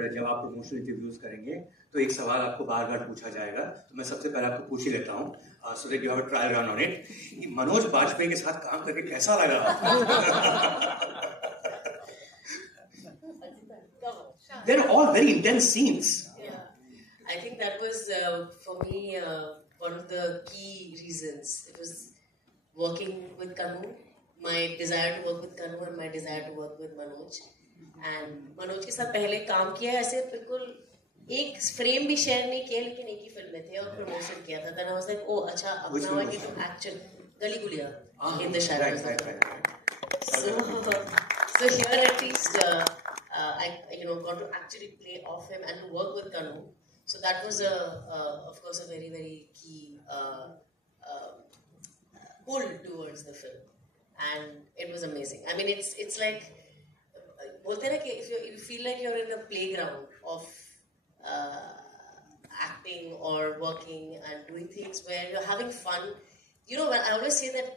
और जब आप प्रमोशनल इंटरव्यूज करेंगे तो एक सवाल आपको बार बार पूछा जाएगा, तो मैं सबसे पहले आपको पूछ ही लेता हूँ, so that you have a trial run on it, कि मनोज बाजपेयी के साथ काम करके कैसा लगा? They're all very intense scenes. Yeah, I think that was for me one of the key reasons. It was working with Kanu, my desire to work with Kanu and my desire to work with Manoj. And Manoj के साथ पहले काम किया ऐसे बिल्कुल एक frame भी share नहीं किया, लेकिन एक ही फिल्म में थे और प्रमोशन किया था. Then I was like, oh अच्छा, अब now I get to action. गली Gulia in the shadows. So here at least. I got to actually play off him and to work with Kanu. So that was of course a very very key pull towards the film, and it was amazing. I mean it's like bolte na ki if you feel like you're in a playground of acting or working and doing things where you're having fun. When I always say that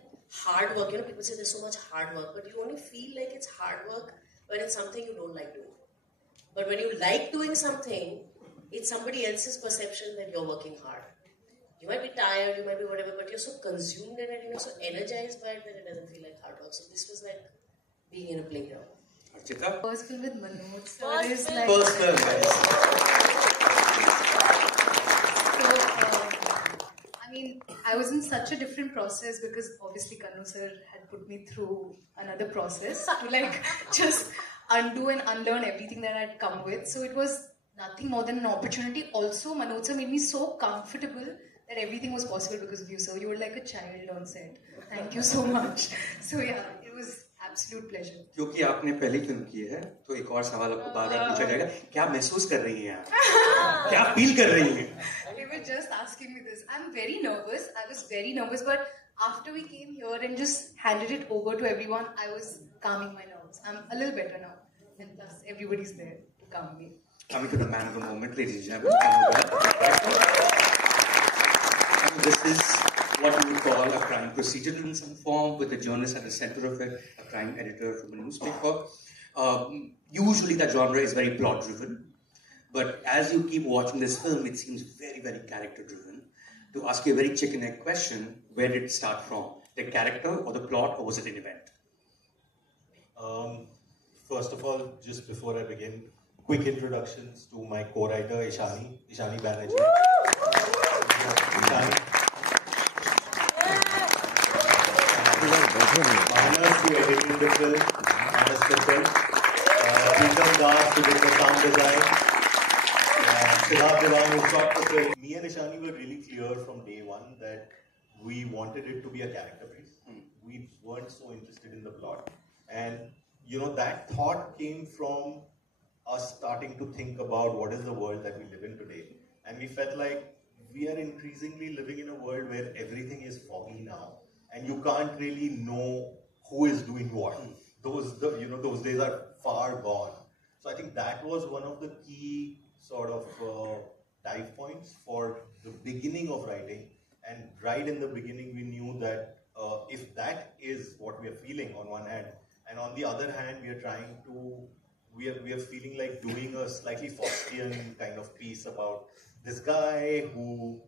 hard work, people say there's so much hard work, but you only feel like it's hard work when it's something you don't like doing. But when you like doing something, it's somebody else's perception that you're working hard. You might be tired, you might be whatever, but you're so consumed in it, you're so energized by it that it doesn't feel like hard work. So this was like being in a playground. Archita? First film with Manoj. First film, guys. I was in such a different process because obviously Kanu sir had put me through another process to like just undo and unlearn everything that I'd come with. So it was nothing more than an opportunity. Also, Manoj sir made me so comfortable that everything was possible because of you, sir. You were like a child on set. Thank you so much. So yeah, it was absolute pleasure. क्योंकि आपने पहली film की है, तो एक और सवाल आपको बार-बार पूछा जाएगा, क्या महसूस कर रही हैं आप? क्या फील कर रही हैं? They were just asking me this. I'm very nervous. I was very nervous, but after we came here and just handed it over to everyone, I was calming my nerves. I'm a little better now, and plus everybody's there to calm me. Coming to the man of the moment, ladies and gentlemen. This is what we would call a crime procedural in some form, with a journalist at the center of it, a crime editor from a newspaper. Usually that genre is very plot-driven, but as you keep watching this film, it seems very, very character-driven. To ask you a very chicken-egg question, where did it start from? The character or the plot, or was it an event? First of all, just before I begin, quick introductions to my co-writer Ishani Banerjee. Ishani. Manas, who edited the film, Manas Patel. Pritam Das, who did the sound design. Siddharth Devan, who shot the film. Me and Ishani were really clear from day one that we wanted it to be a character piece. We weren't so interested in the plot. And that thought came from us starting to think about what is the world that we live in today. And we felt like we are increasingly living in a world where everything is foggy now. And you can't really know who is doing what. Those days are far gone. So I think that was one of the key sort of dive points for the beginning of writing. And right in the beginning, we knew that if that is what we are feeling on one hand, and on the other hand, we are feeling like doing a slightly Faustian kind of piece about this guy who,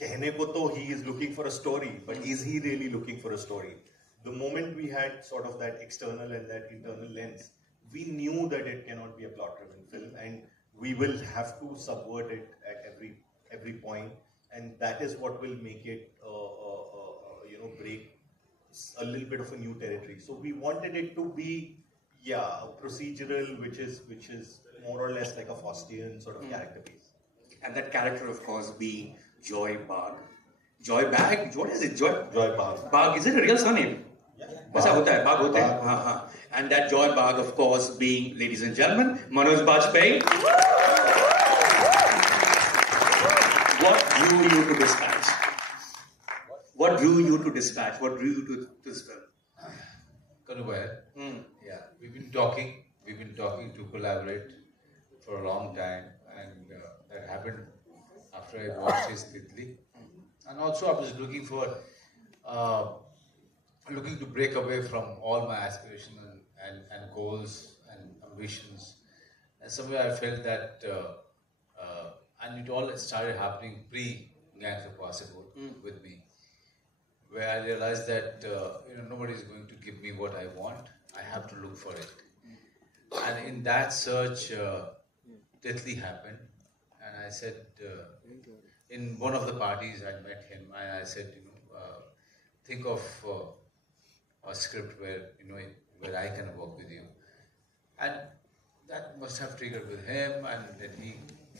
कहने को तो he is looking for a story, but is he really looking for a story? The moment we had sort of that external and that internal lens, we knew that it cannot be a plot-driven film, and we will have to subvert it at every point, and that is what will make it break a little bit of a new territory. So we wanted it to be procedural, which is more or less like a Faustian sort of character piece. And that character, of course, being Joy Bagh. Joy Bagh? What is it? Joy Bagh. Bagh, is it a real surname? ऐसा होता है, Bagh होता है. हाँ. And that Joy Bagh, of course, being, ladies and gentlemen, Manoj Bajpayee. What drew you to Despatch? What drew you to Despatch? What drew you to this film? Kanubhai, yeah, we've been talking to collaborate for a long time, and that happened after I watched his Titli. And also I was looking to break away from all my aspirations and goals and ambitions. And somewhere I felt that, and it all started happening pre-Gangs of Possible with me, where I realized that nobody is going to give me what I want. I have to look for it. And in that search, Titli happened, and I said, in one of the parties I met him, and I said, think of a script where I can work with you, and that must have triggered with him, and then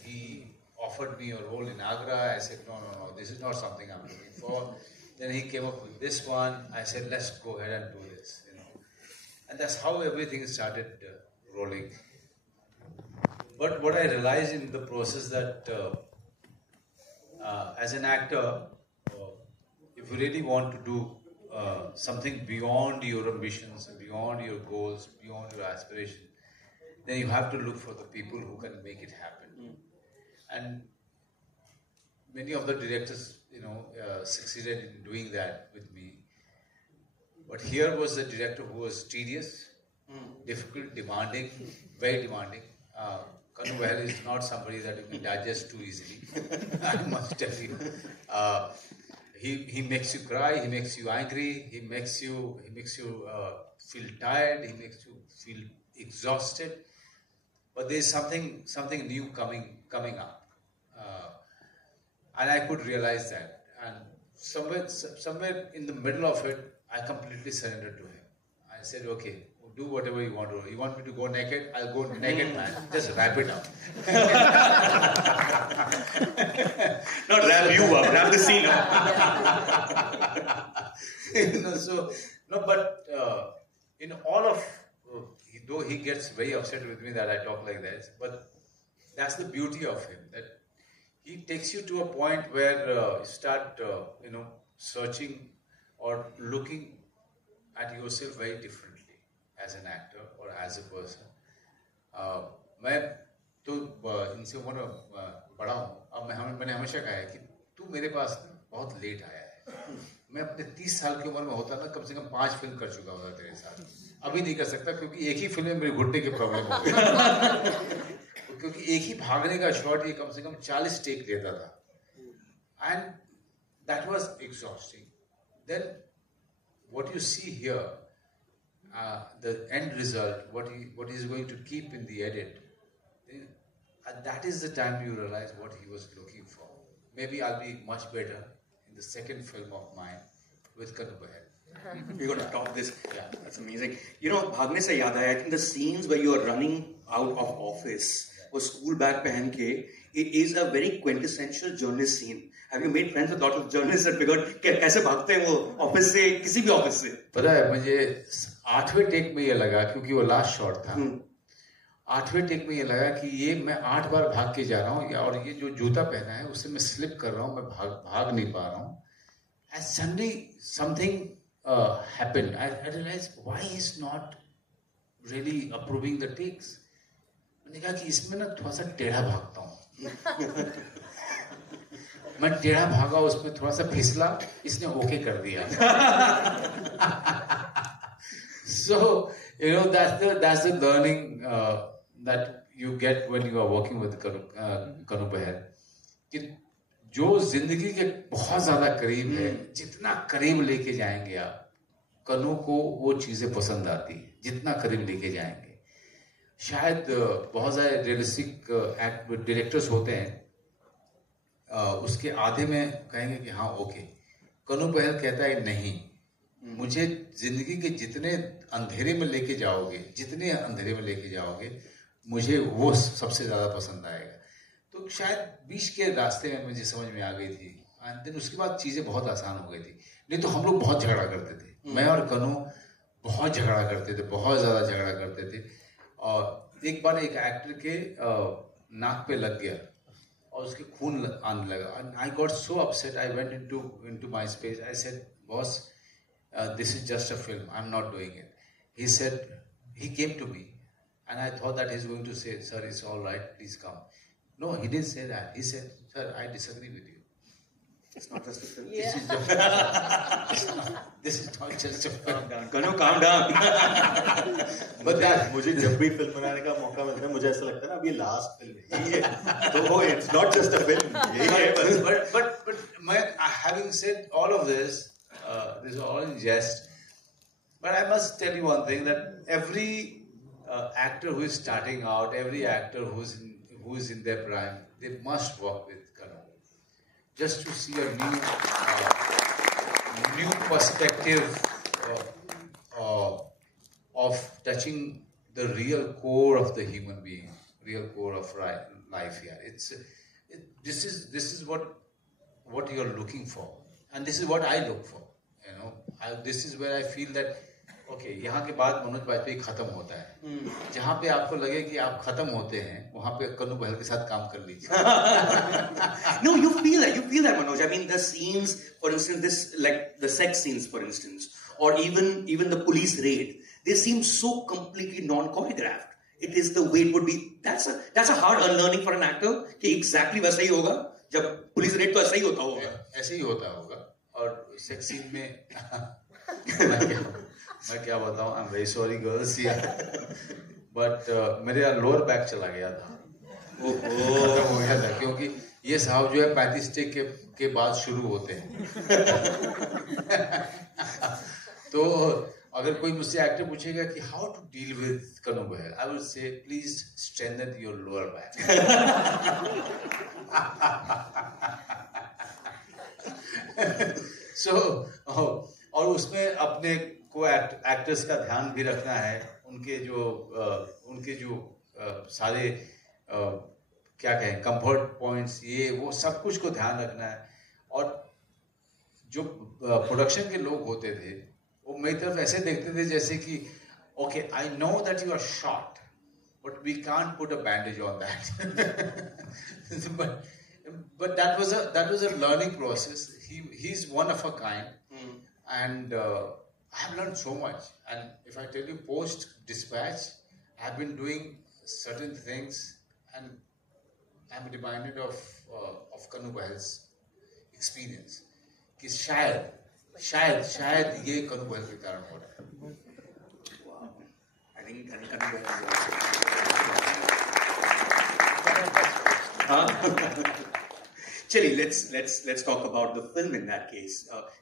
he offered me a role in Agra. I said, no, this is not something I'm looking for. Then he came up with this one. I said, let's go ahead and do this, and that's how everything started rolling. But what I realized in the process that as an actor, if you really want to do something beyond your ambitions, beyond your goals, beyond your aspiration, then you have to look for the people who can make it happen. And many of the directors, succeeded in doing that with me. But here was a director who was tedious, difficult, demanding, very demanding. Kanu Behl is not somebody that you can digest too easily. I must tell you. He makes you cry. He makes you angry. He makes you feel tired. He makes you feel exhausted. But there is something new coming up, and I could realize that. And somewhere in the middle of it, I completely surrendered to him. I said, okay, do whatever you want to do. You want me to go naked? I'll go naked, man. Just wrap it up. Not wrap you up, wrap the scene up. But in all of, though he gets very upset with me that I talk like this, but that's the beauty of him, that he takes you to a point where you start, searching or looking at yourself very differently as an actor or as a person. मैं तो इनसे उम्र बड़ा हूँ. अब मैंने हमेशा कहा है कि तू मेरे पास बहुत लेट आया है. मैं अपने 30 साल की उम्र में होता ना, कम से कम 5 फिल्म कर चुका होता तेरे साथ. अभी नहीं कर सकता क्योंकि एक ही फिल्म में मेरे घुटने की प्रॉब्लम हो गई. क्योंकि एक ही भागने का शॉट ये कम से कम 40 टेक लेता था. And that was exhausting. Then what you see here, the end result, what he is going to keep in the edit, that is the time you realize what he was looking for. Maybe I'll be much better in the second film of mine with Kanu Behl. We're going to top this. Yeah, that's amazing. भागने से याद आया, I think the scenes where you are running out of office or school bag पहन के, it is a very quintessential journalist scene. Have you made friends with a lot of journalists and figured कैसे भागते हैं वो office से, किसी भी office से? पता है मुझे 8वें टेक में ये लगा, क्योंकि वो लास्ट शॉट था. 8वें टेक में ये लगा कि ये मैं 8 बार भाग के जा रहा हूँ, और ये जो जूता पहना है उससे मैं स्लिप कर रहा हूँ, मैं भाग नहीं पा रहा हूँ. And suddenly something happened. I realized why he's not really approving the takes. मैंने कहा कि इसमें ना थोड़ा सा टेढ़ा भागता हूँ. मैं टेढ़ा भागा, उसमें थोड़ा सा फिसला, इसने ओके कर दिया. So that's the learning that you get when you are working with Kanu Behl. कि जो जिंदगी के बहुत ज्यादा करीब है, जितना करीब लेके जाएंगे आप, कनु को वो चीजें पसंद आती है. जितना करीब लेके जाएंगे, शायद बहुत सारे रियलिस्टिक डायरेक्टर्स होते हैं, उसके आधे में कहेंगे कि हाँ ओके. कनु बेहल कहता है नहीं, मुझे जिंदगी के जितने अंधेरे में लेके जाओगे, मुझे वो सबसे ज्यादा पसंद आएगा. तो शायद बीच के रास्ते में मुझे समझ में आ गई थी. एंड देन उसके बाद चीजें बहुत आसान हो गई थी. नहीं तो हम लोग बहुत झगड़ा करते थे. मैं और कनु बहुत झगड़ा करते थे, बहुत ज्यादा झगड़ा करते थे. और एक बार एक एक्टर के नाक पे लग गया और उसके खून आने लगा. And I got so upset. I went into my space. I said, boss, this is just a film. I'm not doing it. He said, he came to me, and I thought that he's going to say, sir, it's all right, please come. No, he didn't say that. He said, sir, I disagree with you. It's not just a film. Yeah. This is not just a film. Calm down. But that मुझे जब भी film बनाने का मौका मिलता है मुझे ऐसा लगता है ना अब ये लास्ट फिल्म है तो it's not just a film but having said all of this, this is all in jest. But I must tell you one thing, that every actor who is starting out, every actor who is in their prime, they must work with Kanu, just to see a new perspective of touching the real core of the human being, real core of life here. This is what you're looking for, and this is what I look for. This is where I feel that okay, यहाँ के बाद मनोज वाजपेयी खत्म होता है. जहाँ पे आपको लगे कि आप खत्म होते हैं, वहाँ पे कन्नू बहल के साथ काम कर लीजिए. No, you feel that, Manoj. I mean, the scenes, for instance, like the sex scenes, for instance, or even the police raid, they seem so completely non-choreographed. It is the way it would be. That's a hard unlearning for an actor. कि exactly वैसा ही होगा. जब police red तो ऐसा ही होता होगा. ऐसे ही होता होगा. और सेक्स सीन में मैं क्या बताऊं, I am very sorry girls, but मेरे लोअर बैक चला गया था. खत्म हो गया था क्योंकि ये साहब जो है 35 टेक के बाद शुरू होते हैं. तो अगर कोई मुझसे एक्टर पूछेगा कि how to deal with Kannu Bahl, I will say please strengthen your lower back. So और उसमें अपने को एक्टर्स का ध्यान भी रखना है, उनके जो सारे क्या कहें कंफर्ट पॉइंट्स, ये वो सब कुछ को ध्यान रखना है. और जो प्रोडक्शन के लोग होते थे वो मेरी तरफ ऐसे देखते थे जैसे कि okay, I know that you are shot but we can't put a bandage on that. But that was a learning process. He's one of a kind, and I have learned so much. And if I tell you, post Dispatch, I have been doing certain things, and I'm reminded of Kanu Bahal's experience. कि शायद ये कनु बहल के कारण हो रहा है. I think Kanu Bahal. Chali, let's talk about the film in that case.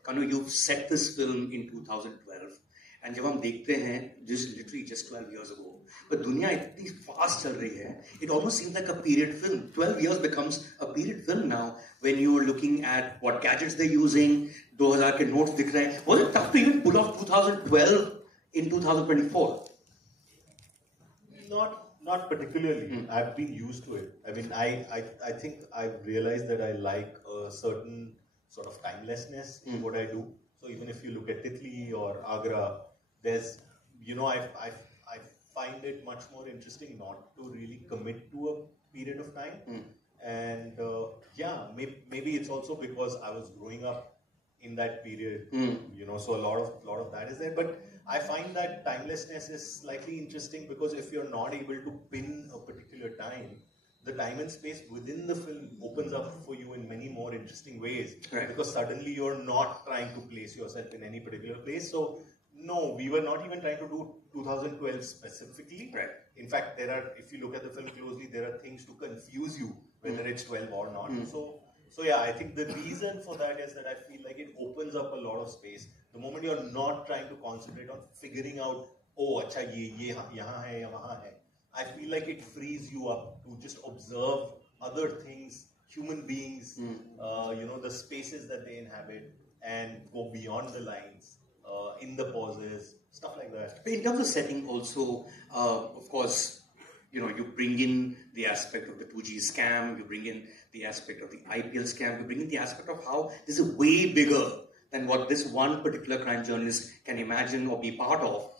Kanu, you've set this film in 2012, and जब हम देखते हैं, literally just 12 years ago, but दुनिया इतनी fast चल रही है, it almost seems like a period film. 12 years becomes a period film now when you're looking at what gadgets they're using. 2000 के notes दिख रहे हैं. Was it tough to even pull off 2012 in 2024? Not particularly. I've been used to it. I mean, I think I've realized that I like a certain sort of timelessness in what I do. So even if you look at Titli or Agra, there's, I find it much more interesting not to really commit to a period of time. And maybe it's also because I was growing up in that period, so a lot of that is there. But I find that timelessness is slightly interesting because if you're not able to pin a particular time, the time and space within the film opens up for you in many more interesting ways. Right. Because suddenly you're not trying to place yourself in any particular place. So no, we were not even trying to do 2012 specifically. Right. In fact, if you look at the film closely, there are things to confuse you whether it's 12 or not. So yeah, I think the reason for that is that I feel like it opens up a lot of space. The moment you're not trying to concentrate on figuring out, oh, acha ye yahan hai ya wahan hai, I feel like it frees you up to just observe other things, human beings, the spaces that they inhabit, and go beyond the lines, in the pauses, stuff like that. In terms of setting also, of course, you bring in the aspect of the 2G scam, you bring in the aspect of the IPL scam, you bring in the aspect of how this is way bigger than what this one particular crime journalist can imagine or be part of.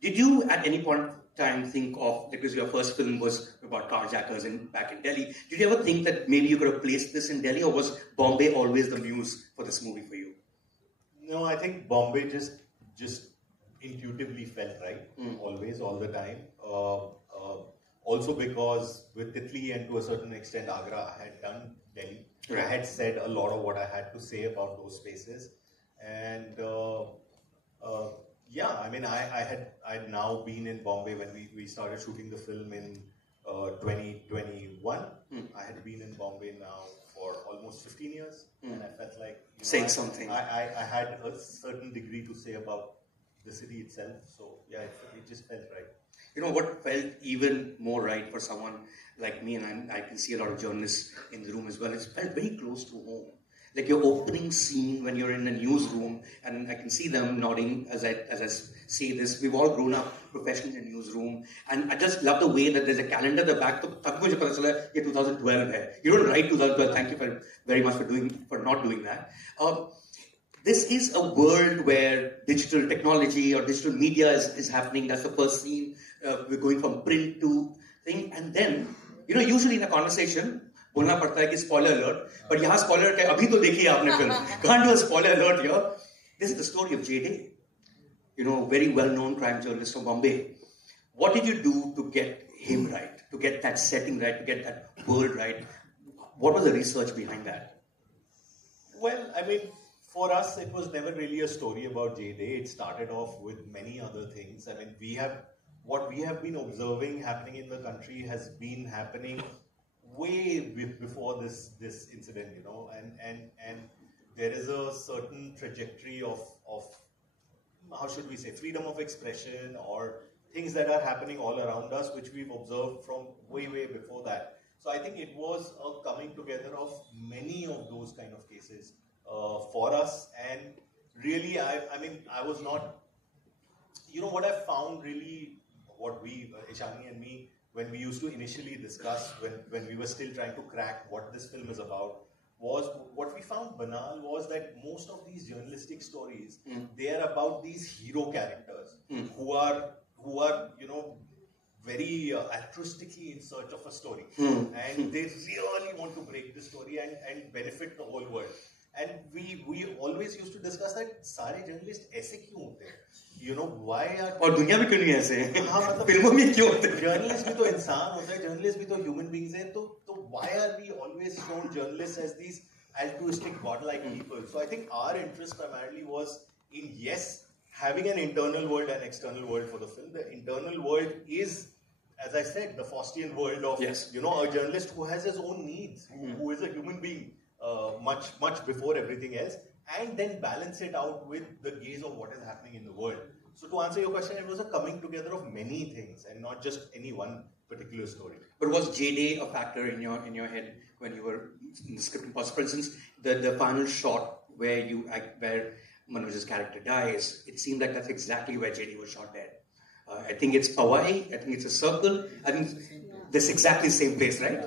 Did you at any point in time think of, because your first film was about carjackers back in Delhi, did you ever think that maybe you could have placed this in Delhi, or was Bombay always the muse for this movie for you? No, I think Bombay just intuitively felt right, always, all the time. Also because with Titli and to a certain extent Agra, I had done Delhi. Right. I had said a lot of what I had to say about those spaces. And yeah, I mean, I'd now been in Bombay when we started shooting the film in 2021. I had been in Bombay now for almost 15 years, and I felt like saying something. I had a certain degree to say about the city itself. So yeah, it just felt right. You know what felt even more right for someone like me, and I can see a lot of journalists in the room as well, it felt very close to home. Like your opening scene when you're in a newsroom, and I can see them nodding as I say this. We've all grown up professionally in a newsroom, and I just love the way that there's a calendar at the back. तो तब मुझे पता चला ये 2012 है. You don't write 2012. Thank you very much for not doing that. This is a world where digital technology or digital media is happening. That's the first scene. We're going from print to thing, and then usually in a conversation. बोलना पड़ता है कि spoiler alert, but यहाँ spoiler क्या अभी तो देखी आपने film. Can't do a spoiler alert here. This is the story of J.D. Very well-known crime journalist from Bombay. What did you do to get him right, to get that setting right, to get that world right? What was the research behind that? Well, I mean, for us, it was never really a story about J.D. It started off with many other things. I mean, what we have been observing happening in the country has been happening way before this incident, and there is a certain trajectory of how should we say, freedom of expression or things that are happening all around us, which we've observed from way before that. So I think it was a coming together of many of those kind of cases for us, and really, I mean, I was not, what I found really, what we, Ishani and me, when we used to initially discuss, when we were still trying to crack what this film is about, was what we found banal was that most of these journalistic stories, they are about these hero characters who are very altruistically in search of a story, and they really want to break the story and benefit the whole world. And we always used to discuss that सारे journalists ऐसे क्यों होते हैं? Why are और दुनिया में क्यों नहीं ऐसे? फिल्मों में क्यों होते हैं? Journalists भी तो इंसान होते हैं, journalists भी तो human beings हैं, तो why are we always shown journalists as these altruistic godlike people? So I think our interest primarily was in having an internal world and external world for the film. The internal world is, as I said, the Faustian world of a journalist who has his own needs, who is a human being. Much before everything else, and then balance it out with the gaze of what is happening in the world. So to answer your question, it was a coming together of many things and not just any one particular story. But was J.D. a factor in your head when you were in the scripting process? For instance, the final shot where Manoj's character dies, it seemed like that's exactly where J.D. was shot dead. I think it's Hawaii, I think it's a circle, I think that's exactly the same place, right?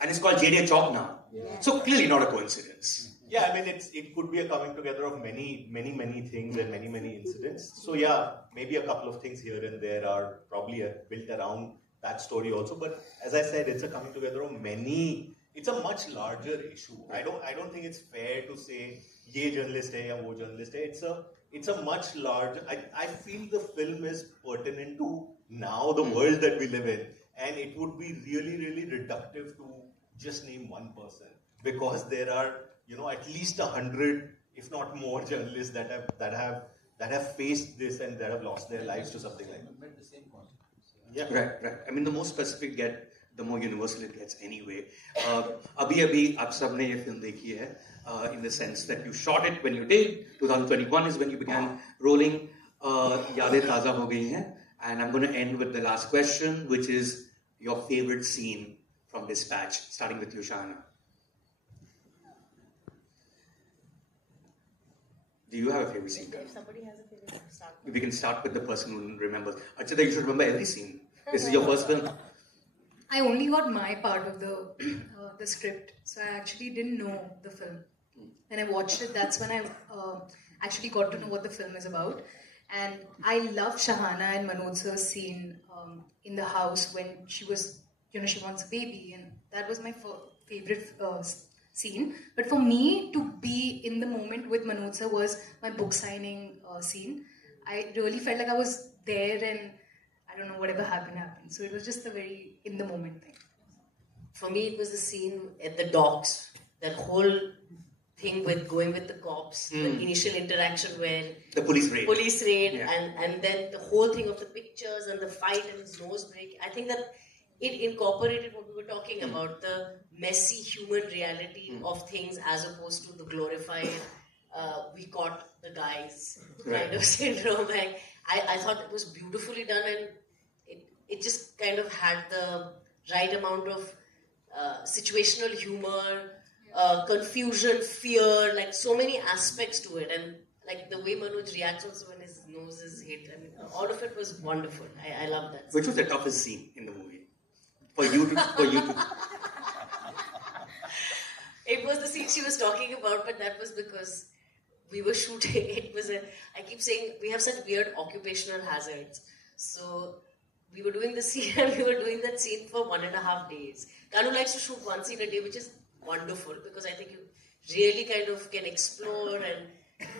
And it's called J.D. Chowk now. So clearly not a coincidence. Yeah, I mean, it could be a coming together of many things and many incidents. So yeah, maybe a couple of things here and there are probably built around that story also. But as I said, it's a coming together of many. It's a much larger issue. I don't think it's fair to say ye journalist hai ya wo journalist hai. It's a much larger. I feel the film is pertinent to now the world that we live in, and it would be really reductive to just name one person, because there are at least 100, if not more, journalists that have faced this and that have lost their lives to something like that. Yeah. Right. I mean, the more specific you get, the more universal it gets anyway. Abhi aap sabne ye film dekhi hai, in the sense that you shot it when you did. 2021 is when you began rolling. Yadein taza ho gayi hain. And I'm going to end with the last question, which is your favorite scene from Despatch, starting with you, Shahana. Do you have a favorite scene? If somebody has a favorite, start. We can start with the person who remembers. Achita, you should remember every scene. This is your first film. I only got my part of the script, so I actually didn't know the film. When I watched it, that's when I actually got to know what the film is about. And I love Shahana and Manoj sir's scene in the house when she was, she wants a baby, and that was my favorite scene. But for me to be in the moment with Manoj sir was my book signing scene. I really felt like I was there, and I don't know, whatever happened, happened. So it was just a very in the moment thing. For me, it was the scene at the docks. That whole thing with going with the cops, the initial interaction where The police raid. Yeah. and then the whole thing of the pictures and the fight and his nose break. I think that it incorporated what we were talking about, the messy human reality of things as opposed to the glorified we caught the guys kind of syndrome. I thought it was beautifully done, and it just kind of had the right amount of situational humor, confusion, fear, like so many aspects to it, and like the way Manoj reacts also when his nose is hit. I mean, all of it was wonderful. I love that. Which was the toughest scene in the movie? For you to It was the scene she was talking about, but that was because we were shooting. I keep saying we have such weird occupational hazards. So we were doing the scene and we were doing that scene for 1.5 days. Kanu likes to shoot one scene a day, which is wonderful because I think you really kind of can explore and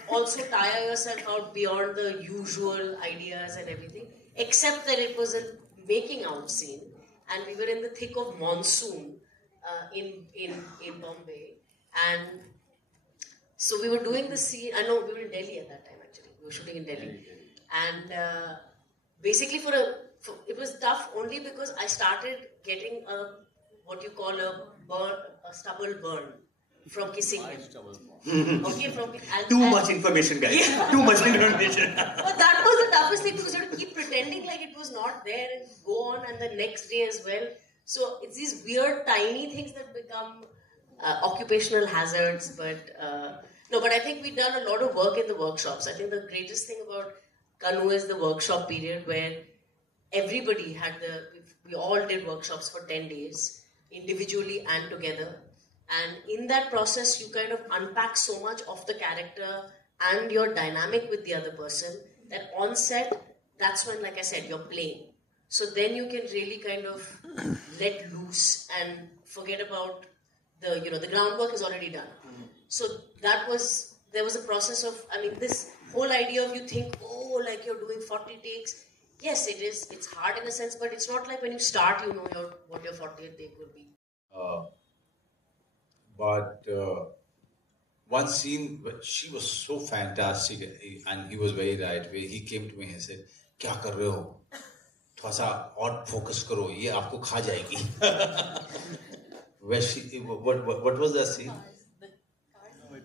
also tire yourself out beyond the usual ideas and everything. Except that it was a making out scene and we were in the thick of monsoon in Bombay, and so we were doing the scene. I know we were in Delhi at that time. Actually, we were shooting in Delhi, and basically it was tough only because I started getting what you call a stubble burn from kissing him. Okay, too much information, guys. Yeah. Too much information. But that was the toughest thing because you had to keep pretending like it was not there and go on, and the next day as well. So it's these weird, tiny things that become occupational hazards. But but I think we've done a lot of work in the workshops. I think the greatest thing about Kanu is the workshop period where everybody we all did workshops for 10 days, individually and together. And in that process, you kind of unpack so much of the character and your dynamic with the other person that on set, that's when, like I said, you're playing. So then you can really kind of let loose and forget about the groundwork is already done. So there was a process of, this whole idea of you think, like you're doing 40 takes. Yes, it is. It's hard in a sense, but it's not like when you start, you know what your 40th take will be. But one scene, she was so fantastic, and he was very right. Where he came to me and said, "क्या कर रहे हो? थोड़ा सा और focus करो. ये आपको खा जाएगी." What was that scene?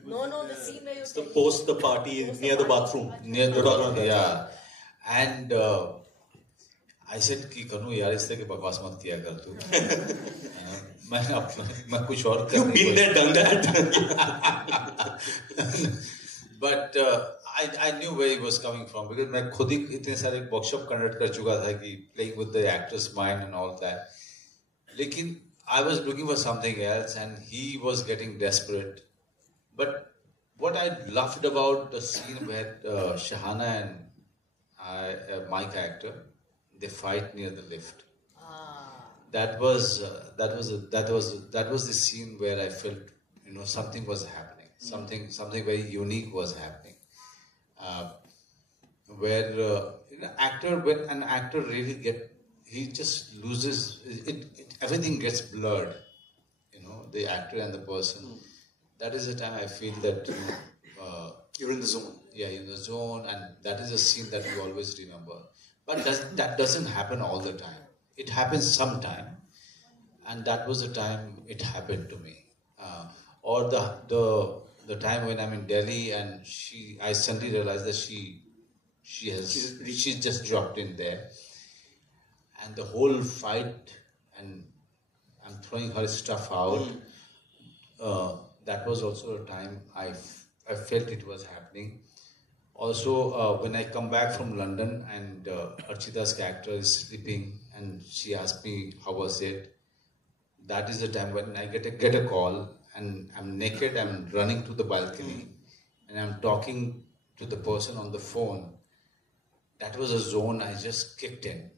No, the scene where you Post the party near the bathroom. Near the bathroom, yeah. And I said कि करूँ यार इस तरह के बकवास मत किया कर तू. मैं कुछ और कर. You've been there, done that. But I knew where he was coming from because मैं खुद ही इतने सारे workshop conduct कर चुका था कि playing with the actor's mind and all that. लेकिन I was looking for something else and he was getting desperate. But what I loved about the scene where Shahana and my character, they fight near the lift. That was the scene where I felt something was happening, something very unique was happening. Where when an actor really he just loses it, everything gets blurred. The actor and the person. That is the time I feel that You're in the zone. Yeah, in the zone, and that is a scene that you always remember. But that doesn't happen all the time. It happens sometime, and that was the time it happened to me. Or the time when I'm in Delhi and I suddenly realized that she's just dropped in there, and the whole fight, and I'm throwing her stuff out. That was also a time I felt it was happening. Also, when I come back from London and Archita's character is sleeping and she asked me how was it, that is the time when I get a call and I'm naked, I'm running to the balcony and I'm talking to the person on the phone. That was a zone I just kicked in.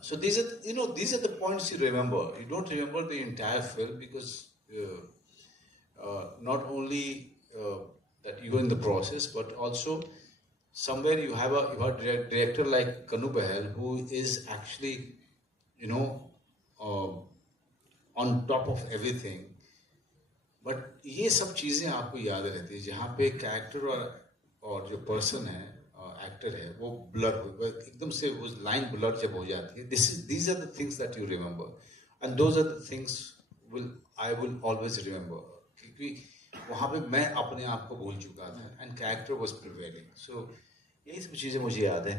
So these are the points you remember. You don't remember the entire film because not only that you're in the process, but also somewhere you have a director like Kanu Behel who is actually, you know, on top of everything. But ये सब चीज़ें आपको याद रहती है जहाँ पे character और जो पर्सन है एक्टर है वो ब्लर हो एकदम से वो लाइन ब्लर जब हो जाती है these are the things that you remember and those are the things I will always remember क्योंकि वहाँ पे मैं अपने आप को भूल चुका था एंड कैरेक्टर वाज प्रिवेलिंग सो यही सब चीज़ें मुझे याद है